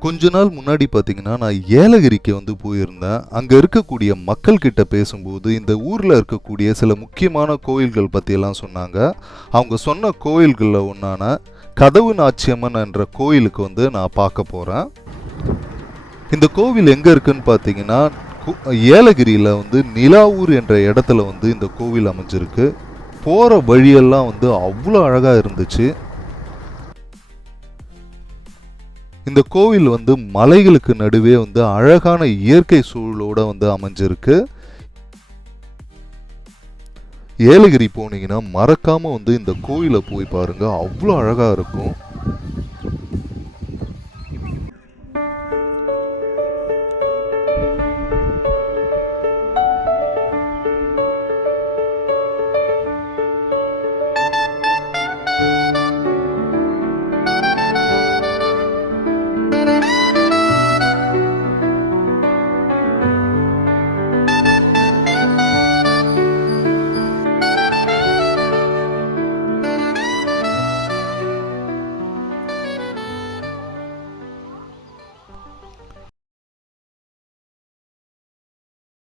கொஞ்ச நாள் முன்னாடி பார்த்தீங்கன்னா, நான் ஏலகிரிக்கு போயிருந்தேன். அங்க இருக்கக்கூடிய மக்கள் கிட்ட பேசும்போது, இந்த ஊர்ல இருக்கக்கூடிய சில முக்கியமான கோயில்கள் பத்தியெல்லாம் சொன்னாங்க. அவங்க சொன்ன கோயில்கள்ல ஒண்ணான கதவு நாச்சியம்மன் என்ற கோயிலுக்கு நான் பார்க்க போறேன். இந்த கோவில் எங்க இருக்குன்னு பார்த்தீங்கன்னா, ஏலகிரியில நிலாவூர் என்ற இடத்துல இந்த கோவில் அமைஞ்சிருக்கு. போற வழியெல்லாம் அவ்வளோ அழகா இருந்துச்சு. இந்த கோவில் மலைகளுக்கு நடுவே அழகான இயற்கை சூழலோட அமைஞ்சிருக்கு. ஏலகிரி போனீங்கன்னா மறக்காம இந்த கோயிலை போய் பாருங்க, அவ்வளோ அழகா இருக்கும்.